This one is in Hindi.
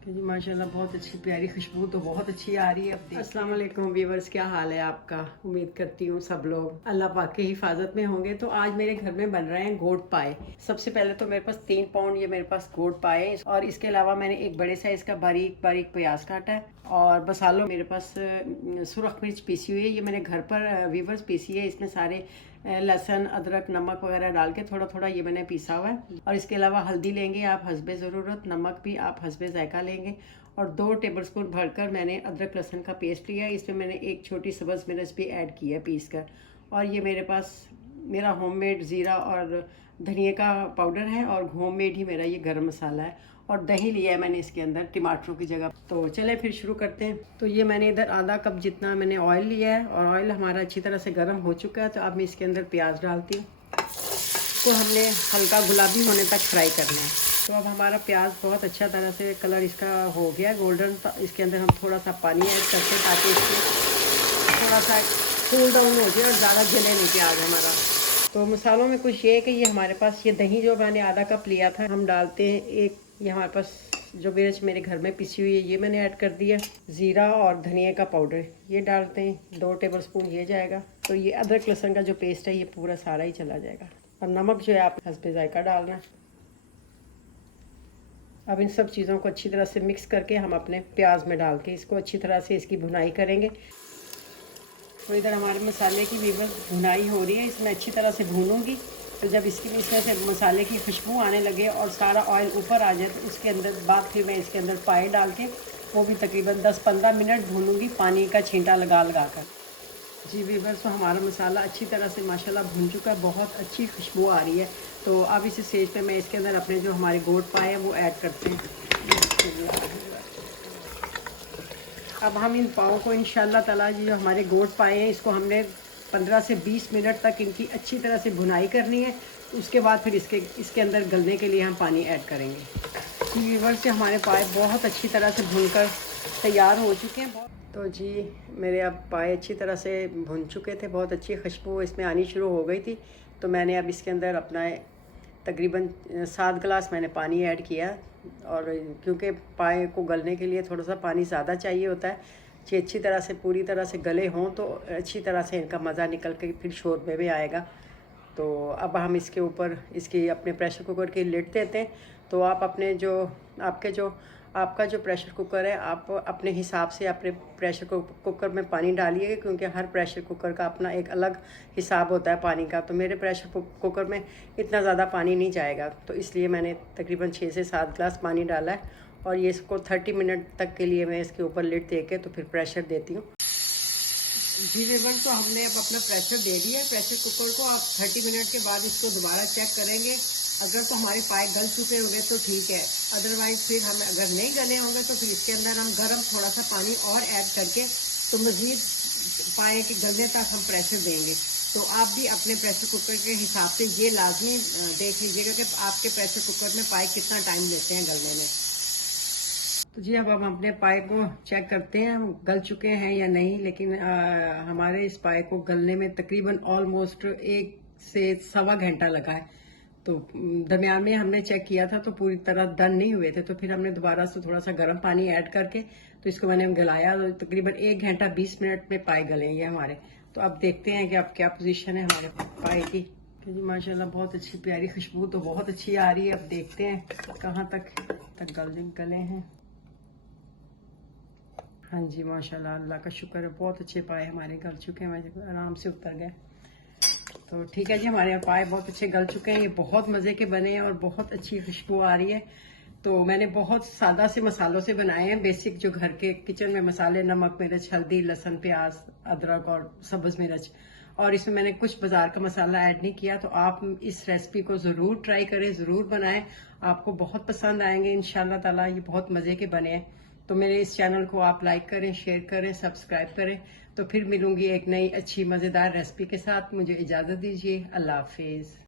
जी माशाल्लाह बहुत अच्छी प्यारी खुशबू तो बहुत अच्छी आ रही है। अब अस्सलाम वालेकुम व्यूवर्स, क्या हाल है आपका। उम्मीद करती हूँ सब लोग अल्लाह पाक की हिफाजत में होंगे। तो आज मेरे घर में बन रहे हैं गोट पाए। सबसे पहले तो मेरे पास 3 पाउंड ये मेरे पास गोट पाए हैं और इसके अलावा मैंने एक बड़े साइज का बारीक बारीक प्याज काटा है और मसालों मेरे पास सुरख मिर्च पीसी हुई है। ये मैंने घर पर व्यूवर्स पीसी है। इसमें सारे लहसुन अदरक नमक वगैरह डाल के थोड़ा थोड़ा ये मैंने पीसा हुआ है। और इसके अलावा हल्दी लेंगे आप हस्बे ज़रूरत, नमक भी आप हस्बे जायका लेंगे। और 2 टेबलस्पून भरकर मैंने अदरक लहसुन का पेस्ट लिया है। इसमें मैंने एक छोटी सब्ज़ मिर्च भी ऐड की है पीस कर। और ये मेरे पास मेरा होममेड ज़ीरा और धनिया का पाउडर है और होममेड ही मेरा ये गरम मसाला है। और दही लिया है मैंने इसके अंदर टमाटरों की जगह। तो चले फिर शुरू करते हैं। तो ये मैंने इधर आधा कप जितना मैंने ऑयल लिया है और ऑयल हमारा अच्छी तरह से गर्म हो चुका है। तो अब मैं इसके अंदर प्याज डालती हूँ। तो हमने हल्का गुलाबी होने तक फ्राई करना है। तो अब हमारा प्याज बहुत अच्छा तरह से कलर इसका हो गया गोल्डन। तो इसके अंदर हम थोड़ा सा पानी ऐड करते हैं ताकि इसको थोड़ा सा कूल डाउन हो जाए और ज़्यादा जले नहीं प्याज हमारा। तो मसालों में कुछ ये है कि ये हमारे पास ये दही जो मैंने आधा कप लिया था हम डालते हैं एक। ये हमारे पास जो मिर्च मेरे घर में पिसी हुई है ये मैंने ऐड कर दिया। ज़ीरा और धनिया का पाउडर ये डालते हैं 2 टेबलस्पून ये जाएगा। तो ये अदरक लहसुन का जो पेस्ट है ये पूरा सारा ही चला जाएगा। और नमक जो है आप हस्बे जायका डालना है। अब इन सब चीज़ों को अच्छी तरह से मिक्स करके हम अपने प्याज में डाल के इसको अच्छी तरह से इसकी भुनाई करेंगे। तो इधर हमारे मसाले की भी बस भुनाई हो रही है। इसमें अच्छी तरह से भूनूंगी। तो जब इसमें से मसाले की खुशबू आने लगे और सारा ऑयल ऊपर आ जाए तो उसके अंदर बाद फिर मैं इसके अंदर पाए डाल के वो भी तकरीबन 10-15 मिनट भूनूंगी पानी का छींटा लगा लगा कर। जी व्यूअर्स, तो हमारा मसाला अच्छी तरह से माशाल्लाह भून चुका है। बहुत अच्छी खुशबू आ रही है। तो अब इस स्टेज पे मैं इसके अंदर अपने जो हमारे गोट पाए हैं वो ऐड करते हैं। अब हम इन पाओ को इंशाल्लाह ताला जो हमारे गोट पाए हैं इसको हमने 15 से 20 मिनट तक इनकी अच्छी तरह से भुनाई करनी है। उसके बाद फिर इसके अंदर गलने के लिए हम पानी ऐड करेंगे। जी व्यूअर्स, से हमारे पाए बहुत अच्छी तरह से भूनकर तैयार हो चुके हैं। तो जी मेरे अब पाए अच्छी तरह से भुन चुके थे। बहुत अच्छी खुशबू इसमें आनी शुरू हो गई थी। तो मैंने अब इसके अंदर अपना तकरीबन 7 गिलास मैंने पानी ऐड किया। और क्योंकि पाए को गलने के लिए थोड़ा सा पानी ज़्यादा चाहिए होता है। ये अच्छी तरह से पूरी तरह से गले हों तो अच्छी तरह से इनका मज़ा निकल के फिर शोरबे में आएगा। तो अब हम इसके ऊपर इसकी अपने प्रेशर कुकर की लिड देते हैं। तो आप अपने जो आपका जो प्रेशर कुकर है आप अपने हिसाब से अपने प्रेशर कुकर में पानी डालिए, क्योंकि हर प्रेशर कुकर का अपना एक अलग हिसाब होता है पानी का। तो मेरे प्रेशर कुकर में इतना ज़्यादा पानी नहीं जाएगा, तो इसलिए मैंने तकरीबन 6 से 7 गिलास पानी डाला है। और ये इसको 30 मिनट तक के लिए मैं इसके ऊपर लिड दे के तो फिर प्रेशर देती हूँ। जी व्यूअर्स, तो हमने अब अपना प्रेशर दे दिया है प्रेशर कुकर को। आप 30 मिनट के बाद इसको दोबारा चेक करेंगे। अगर तो हमारे पाए गल चुके होंगे तो ठीक है, अदरवाइज़ फिर हम अगर नहीं गले होंगे तो फिर इसके अंदर हम गर्म थोड़ा सा पानी और ऐड करके तो मज़ीद पाए के गलने तक हम प्रेशर देंगे। तो आप भी अपने प्रेशर कुकर के हिसाब से ये लाजमी देख लीजिएगा कि आपके प्रेशर कुकर में पाए कितना टाइम लेते हैं गलने में। तो जी अब हम अपने पाए को चेक करते हैं गल चुके हैं या नहीं। लेकिन हमारे इस पाए को गलने में तकरीबन ऑलमोस्ट 1 से सवा घंटा लगा है। तो दरमियान में हमने चेक किया था तो पूरी तरह डन नहीं हुए थे। तो फिर हमने दोबारा से थोड़ा सा गर्म पानी ऐड करके तो इसको मैंने गलाया। तो तकरीबन 1 घंटा 20 मिनट में पाए गले ये हमारे। तो अब देखते हैं कि अब क्या पोजीशन है हमारे पाए की। जी माशाल्लाह बहुत अच्छी प्यारी खुशबू तो बहुत अच्छी आ रही है। अब देखते हैं कहाँ तक गले हैं। हाँ जी माशाल्लाह, अल्लाह का शुक्र है बहुत अच्छे पाए हमारे गल चुके हैं, आराम से उतर गए। तो ठीक है जी, हमारे यहाँ पाए बहुत अच्छे गल चुके हैं। ये बहुत मज़े के बने हैं और बहुत अच्छी खुशबू आ रही है। तो मैंने बहुत सादा से मसालों से बनाए हैं, बेसिक जो घर के किचन में मसाले, नमक मिर्च हल्दी लहसुन प्याज अदरक और सब्ज़ मिर्च। और इसमें मैंने कुछ बाजार का मसाला ऐड नहीं किया। तो आप इस रेसिपी को ज़रूर ट्राई करें, ज़रूर बनाएं, आपको बहुत पसंद आएंगे इंशाल्लाह ताला। ये बहुत मज़े के बने हैं। तो मेरे इस चैनल को आप लाइक करें, शेयर करें, सब्सक्राइब करें। तो फिर मिलूंगी एक नई अच्छी मज़ेदार रेसिपी के साथ। मुझे इजाज़त दीजिए, अल्लाह हाफिज़।